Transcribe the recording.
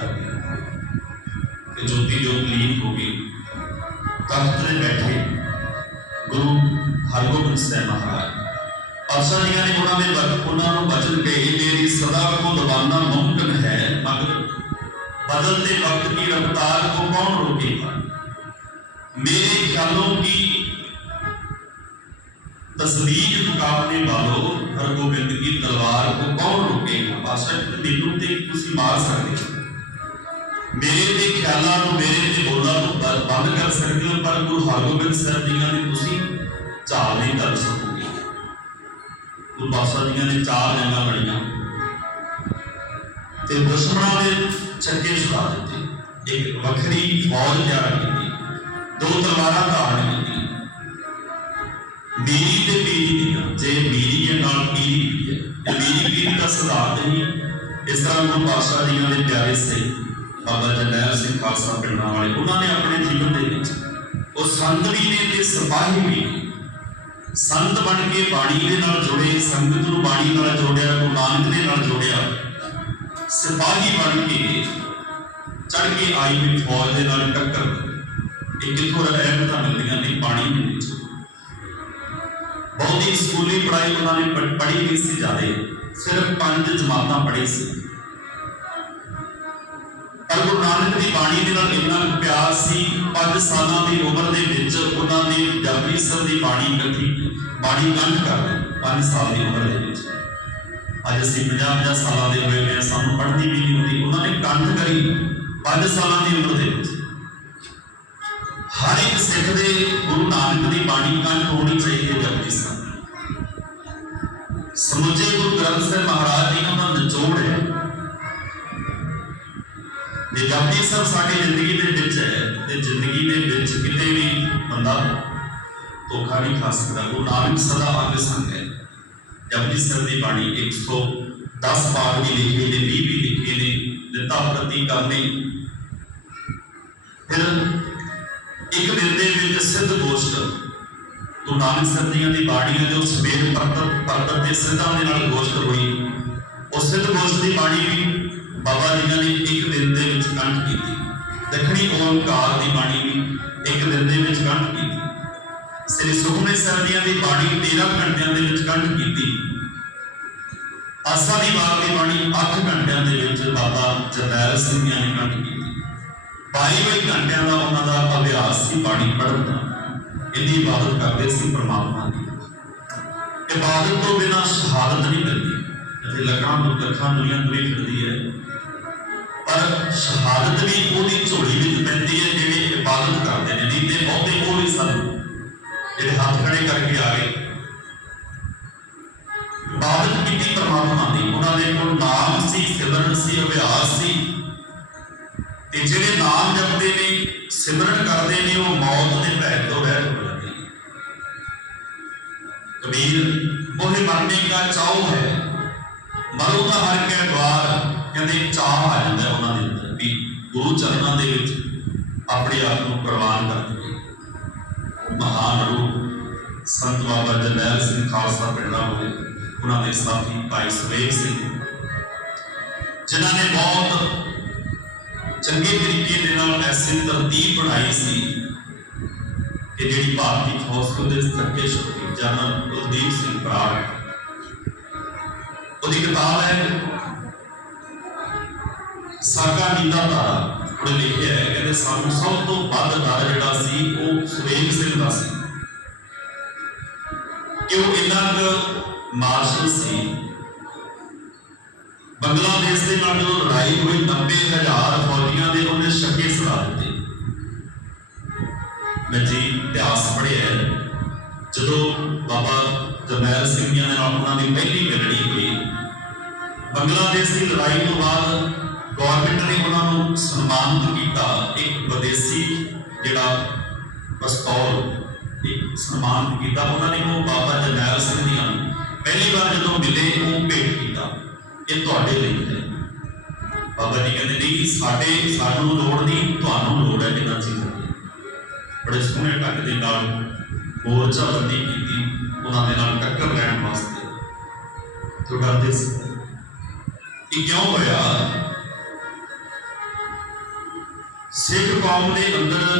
ਕਰ ਗਿਆ ਤੇ ਜੋਤੀ ਜੋਤ ਲੀਨ ਹੋ ਗਈ ਤਖਤ ਤੇ ਬੈਠੇ ਗੁਰੂ ਹਰਗੋਬਿੰਦ ਸਾਹਿਬ ਮਹਾਰਾਜ ਪਾਤਸ਼ਾਹ ਜੀਆਂ ਨੇ ਉਹਨਾਂ ਦੇ ਵਕਤ ਉਹਨਾਂ ਨੂੰ ਬਚਨ ਕਹੇ ਮੇਰੀ ਸਦਾ ਕੋ ਦਬਾਨਾ ਮੁਮਕਨ ਹੈ ਮਗਰ बदलते वक्त की रफ्तार को कौन रोकेगा मेरे ख्यालों की तस्वीर मुकाबले वालों हर गोबिंद की तलवार को कौन रोकेगा बादशाह ਜੀ ਮੈਨੂੰ ਤੇ ਤੁਸੀਂ ਮਾਰ ਸਕਦੇ ਹੋ ਮੇਰੇ ਤੇ ਖਿਆਲਾਂ ਨੂੰ, ਮੇਰੇ ਤੇ ਬੋਲਾਂ ਨੂੰ ਬੰਦ ਕਰ ਸਕਦੇ ਹੋ, ਪਰ ਗੁਰੂ ਹਰਗੋਬਿੰਦ ਸਾਹਿਬ ਜੀਆਂ ਨੇ ਤੁਸੀਂ ਚਾਲ ਨਹੀਂ ਕਰ ਸਕੋਗੇ। ਗੁਰੂ ਬਾਦਸ਼ਾਹ ਜੀਆਂ ਨੇ ਚਾਰ ਜੰਗਾਂ ਲੜੀਆਂ। ਤੇ ਦੁਸ਼ਮਣਾਂ ਦੇ ਚੱਕੇ ਛੁਡਾ ਦਿੱਤੇ। ਇੱਕ ਵੱਖਰੀ ਫੌਜ ਤਿਆਰ ਕੀਤੀ। ਦੋ ਤਲਵਾਰਾਂ ਧਾਰਨ ਕੀਤੀ। ਮੀਰੀ ਤੇ ਪੀਰੀ ਦੀਆਂ। ਜੇ ਮੀਰੀ ਹੈ ਨਾਲ ਪੀਰੀ ਹੈ, ਤੇ ਮੀਰੀ ਪੀਰੀ ਦਾ ਸਿਧਾਂਤ ਹੀ। ਇਸ ਤਰ੍ਹਾਂ ਗੁਰੂ ਪਾਤਸ਼ਾਹ ਜੀਆਂ ਦੇ ਪਿਆਰੇ ਸੇ ਬਾਬਾ ਜਰਨੈਲ ਸਿੰਘ ਖਾਲਸਾ ਪਿੰਡਾਂ ਵਾਲੇ, ਉਹਨਾਂ ਨੇ ਆਪਣੇ ਜੀਵਨ ਦੇ ਵਿੱਚ ਉਹ ਸੰਤ ਵੀ ਨੇ ਤੇ ਸਿਪਾਹੀ ਵੀ ਨੇ। ਸੰਤ ਬਣ ਕੇ ਬਾਣੀ ਦੇ ਨਾਲ ਜੁੜੇ, ਸੰਗਤ ਨੂੰ ਬਾਣੀ ਨਾਲ ਜੋੜਿਆ, ਗੁਰੂ ਨਾਨਕ ਦੇ ਨਾਲ ਜੋੜਿਆ, ਸਿਪਾਹੀ ਬਣ ਕੇ ਚੜ ਕੇ ਆਈ ਹੋਈ ਫੌਜ ਦੇ ਨਾਲ ਟੱਕਰ। ਇਹ ਕਿੱਥੋਂ ਰਹਿਮਤਾਂ ਮਿਲਦੀਆਂ ਨੇ ਪਾਣੀ ਦੇ ਵਿੱਚ। ਬਹੁਤੀ ਸਕੂਲੀ ਪੜ੍ਹਾਈ ਉਹਨਾਂ ਨੇ ਪੜ੍ਹੀ ਨਹੀਂ ਸੀ ਜਾਦੇ ਸਿਰਫ ਪੰਜ ਜਮਾਤਾਂ ਪੜ੍ਹੀ ਸੀ। ਪਰ ਗੁਰੂ ਨਾਨਕ ਦੀ ਬਾਣੀ ਦੇ ਨਾਲ ਇੰਨਾ ਪਿਆਰ ਸੀ 5 ਸਾਲਾਂ ਦੀ ਉਮਰ ਦੇ ਵਿੱਚ ਉਹਨਾਂ ਨੇ ਜਪਜੀ ਸਾਹਿਬ ਦੀ ਬਾਣੀ ਇਕੱਠੀ, ਬਾਣੀ ਕੰਠ ਕਰ ਲਈ 5 ਸਾਲ ਦੀ ਉਮਰ ਦੇ ਵਿੱਚ। ਅੱਜ ਅਸੀਂ 50 50 ਸਾਲਾਂ ਦੇ ਹੋਏ ਨੇ ਸਾਨੂੰ ਪੜ੍ਹਨੀ ਵੀ ਨਹੀਂ ਹੁੰਦੀ। ਉਹਨਾਂ ਨੇ ਕੰਠ ਕਰੀ 5 ਸਾਲਾਂ ਦੀ ਉਮਰ ਦੇ ਵਿੱਚ। ਹਰ ਇੱਕ ਸਿੱਖ ਦੇ ਗੁਰੂ ਨਾਨਕ ਦੀ ਬਾਣੀ ਕੰਠ ਹੋਣੀ ਚਾਹੀਦੀ ਹੈ ਜਪਜੀ ਸਾਹਿਬ ਸਮੁੱਚੇ ਗੁਰੂ ਗ੍ਰੰਥ ਸਾਹਿਬ ਮਹਾਰਾਜ ਜੀ ਦਾ ਨਿਚੋੜ ਹੈ। ਜੇ ਜਪਜੀ ਸਾਡੀ ਜ਼ਿੰਦਗੀ ਦੇ ਵਿੱਚ ਹੈ ਤੇ ਜ਼ਿੰਦਗੀ ਦੇ ਵਿੱਚ ਕਿਤੇ ਵੀ ਬੰਦਾ ਧੋਖਾ ਨਹੀਂ ਖਾ ਸਕਦਾ। ਗੁਰੂ ਨਾਨਕ ਸਦਾ ਅੰਗ ਸੰਗ ਹੈ। ਜਪਜੀ ਸਾਹਿਬ ਦੀ ਬਾਣੀ 110 ਪਾਠ ਵੀ ਲਿਖੇ ਨੇ 20 ਵੀ ਲਿਖੇ ਨੇ, ਦਿੱਤਾ ਪ੍ਰਤੀ ਕਰਨੇ ਫਿਰ ਇੱਕ ਦਿਨ ਦੇ ਵਿੱਚ ਸਿੱਧ ਗੋਸ਼ਟ ਗੁਰੂ ਨਾਨਕ ਸਾਹਿਬ ਦੀ ਬਾਣੀਆਂ ਦੇ ਉਸ ਵੇਦ ਪਰਤਰ ਪਰਤਰ ਦੇ ਸਿੱਧਾਂ ਦੇ ਨਾਲ ਗੋਸ਼ਟ ਹੋਈ। ਉਸ ਸਿੱਧ ਗੋਸ਼ਟ ਦੀ ਬਾਣੀ ਵੀ ਬਾਬਾ ਜੀਆਂ ਨੇ ਇੱਕ ਦਿਨ ਦੇ ਵਿੱਚ ਕੰਠ ਕੀਤੀ। ਦੱਖਣੀ ਓਮਕਾਰ ਦੀ ਬਾਣੀ ਵੀ ਇੱਕ ਦਿਨ ਦੇ ਵਿੱਚ ਕੰਠ ਕੀਤੀ। ਸ੍ਰੀ ਸੁਖਮਨੀ ਸਾਹਿਬ ਦੀ ਬਾਣੀ 13 ਘੰਟਿਆਂ ਦੇ ਵਿੱਚ ਕੰਠ ਕੀਤੀ। ਆਸਾ ਦੀ ਵਾਰ ਦੀ ਬਾਣੀ 8 ਘੰਟਿਆਂ ਦੇ ਵਿੱਚ ਬਾਬਾ ਜਰਨੈਲ ਸਿੰਘ ਜੀਆਂ ਨੇ ਕੰਠ ਕੀਤੀ। 22 ਘੰਟਿਆਂ ਦਾ ਉਹਨਾਂ ਦਾ ਅਭਿਆਸ ਸੀ ਬਾਣੀ ਪੜ੍ਹਨ ਦਾ। ਇੰਨੀ ਇਬਾਦਤ ਕਰਦੇ ਸੀ ਪ੍ਰਮਾਤਮਾ ਦੀ। ਇਬਾਦਤ ਤੋਂ ਬਿਨਾਂ ਸ਼ਹਾਦਤ ਨਹੀਂ ਮਿਲਦੀ। ਅਤੇ ਲੱਖਾਂ ਨੂੰ, ਲੱਖਾਂ ਦੁਨੀਆ ਤੁਰੀ ਫਿਰਦੀ ਹੈ। ਪਰ ਸ਼ਹਾਦਤ ਵੀ ਉਹਦੀ ਝੋਲੀ ਵਿੱਚ ਪੈਂਦੀ ਹੈ ਜਿਹੜੇ ਇਬਾਦਤ ਕਰਦੇ ਨੇ ਨਹੀਂ ਤੇ ਬਹੁਤੇ, ਉਹ ਵੀ ਸਨ ਜਿਹੜੇ ਹੱਥ ਖੜੇ ਕਰਕੇ ਆ ਗਏ। ਇਬਾਦਤ ਕੀਤੀ ਪਰਮਾਤਮਾ ਦੀ, ਉਹਨਾਂ ਦੇ ਕੋਲ ਨਾਮ ਸੀ, ਸਿਮਰਨ ਸੀ, ਅਭਿਆਸ ਸੀ। ਤੇ ਜਿਹੜੇ ਨਾਮ ਜਪਦੇ ਨੇ, ਸਿਮਰਨ ਕਰਦੇ ਨੇ, ਉਹ ਮੌਤ ਦੇ ਭੈ ਤੋਂ ਰਹਿਤ ਹੋ ਜਾਂਦੇ ਕਬੀਰ ਮੋਹਿ ਮਰਨੇ ਦਾ ਚਾਉ ਹੈ, ਮਰੋ ਤਾਂ ਹਰ ਕੇ ਦਵਾਰ। ਕਹਿੰਦੇ ਚਾਹ ਆ ਜਾਂਦਾ ਹੈ ਉਹਨਾਂ ਦੇ ਅੰਦਰ ਵੀ ਗੁਰੂ ਚਰਨਾਂ ਦੇ ਵਿੱਚ ਆਪਣੇ ਆਪ ਨੂੰ ਪ੍ਰਵਾਨ ਕਰ ਦਿੱਤੇ। ਮਹਾਨ ਰੂਪ ਸੰਤ ਬਾਬਾ ਜਰਨੈਲ ਸਿੰਘ ਖਾਲਸਾ ਪਿੰਡਾਂ ਹੋਏ ਉਹਨਾਂ ਦੇ ਸਾਥੀ ਭਾਈ ਸੁਵੇਗ ਸਿੰਘ, ਜਿਨ੍ਹਾਂ ਨੇ ਬਹੁਤ ਚੰਗੇ ਤਰੀਕੇ ਦੇ ਨਾਲ ਐਸੀ ਤਰਤੀਬ ਬਣਾਈ ਸੀ ਕਿ ਜਿਹੜੀ ਭਾਰਤੀ ਫੌਜ ਦੇ ਸੱਕੇ ਸ਼ਕਤੀ ਜਨਰਲ ਕੁਲਦੀਪ ਸਿੰਘ ਬਰਾੜ ਉਹਦੀ ਕਿਤਾਬ ਹੈ ਸਾਗਾ ਨੀਲਾ ਤਾਰਾ ਉਹਨੇ ਲਿਖਿਆ ਹੈ, ਕਹਿੰਦੇ ਸਾਨੂੰ ਸਭ ਤੋਂ ਵੱਧ ਡਰ ਜਿਹੜਾ ਸੀ ਉਹ ਸੁਵੇਗ ਸਿੰਘ ਦਾ ਸੀ। ਕਿ ਉਹ ਇੰਨਾ ਕੁ ਮਾਰਸ਼ਲ ਸੀ? ਬੰਗਲਾਦੇਸ਼ ਦੇ ਨਾਲ ਜਦੋਂ ਲੜਾਈ ਹੋਈ 90000 ਫੌਜੀਆਂ ਦੇ ਉਹਨੇ ਛੱਕੇ ਸੁਲਾ ਦਿੱਤੇ। ਮੈਂ ਜੀ ਇਤਿਹਾਸ ਪੜ੍ਹਿਆ ਜਦੋਂ ਬਾਬਾ ਜਰਨੈਲ ਸਿੰਘ ਜੀ ਨਾਲ ਉਹਨਾਂ ਦੀ ਪਹਿਲੀ ਮਿਲਣੀ ਹੋਈ, ਬੰਗਲਾਦੇਸ਼ ਦੀ ਲੜਾਈ ਤੋਂ ਬਾਅਦ ਗਵਰਨਮੈਂਟ ਨੇ ਉਹਨਾਂ ਨੂੰ ਸਨਮਾਨਿਤ ਕੀਤਾ ਇੱਕ ਵਿਦੇਸ਼ੀ ਜਿਹੜਾ ਪਸਤੌਲ ਇੱਕ ਸਨਮਾਨਿਤ ਕੀਤਾ। ਉਹਨਾਂ ਨੇ ਉਹ ਬਾਬਾ ਜਰਨੈਲ ਸਿੰਘ ਜੀ ਨੂੰ ਪਹਿਲੀ ਵਾਰ ਜਦੋਂ ਮਿਲੇ, ਉਹ ਭੇਟ ਕੀਤਾ। ਇਹ ਤੁਹਾਡੇ ਲਈ ਹੈ। ਬਾਬਾ ਜੀ ਕਹਿੰਦੇ, ਨਹੀਂ, ਸਾਡੇ, ਸਾਨੂੰ ਲੋੜ ਨਹੀਂ, ਤੁਹਾਨੂੰ ਲੋੜ ਹੈ ਜਿੰਨਾ ਚੀਜ਼ ਦੀ ਬੜੇ ਸੋਹਣੇ ਢੰਗ ਦੇ ਨਾਲ ਮੋਰਚਾ ਬੰਦੀ ਕੀਤੀ, ਉਹਨਾਂ ਦੇ ਨਾਲ ਟੱਕਰ ਲੈਣ ਵਾਸਤੇ। ਤੁਹਾਡਾ ਉਹ ਇਹ ਕਿਉਂ ਹੋਇਆ? ਸਿੱਖ ਕੌਮ ਦੇ ਅੰਦਰ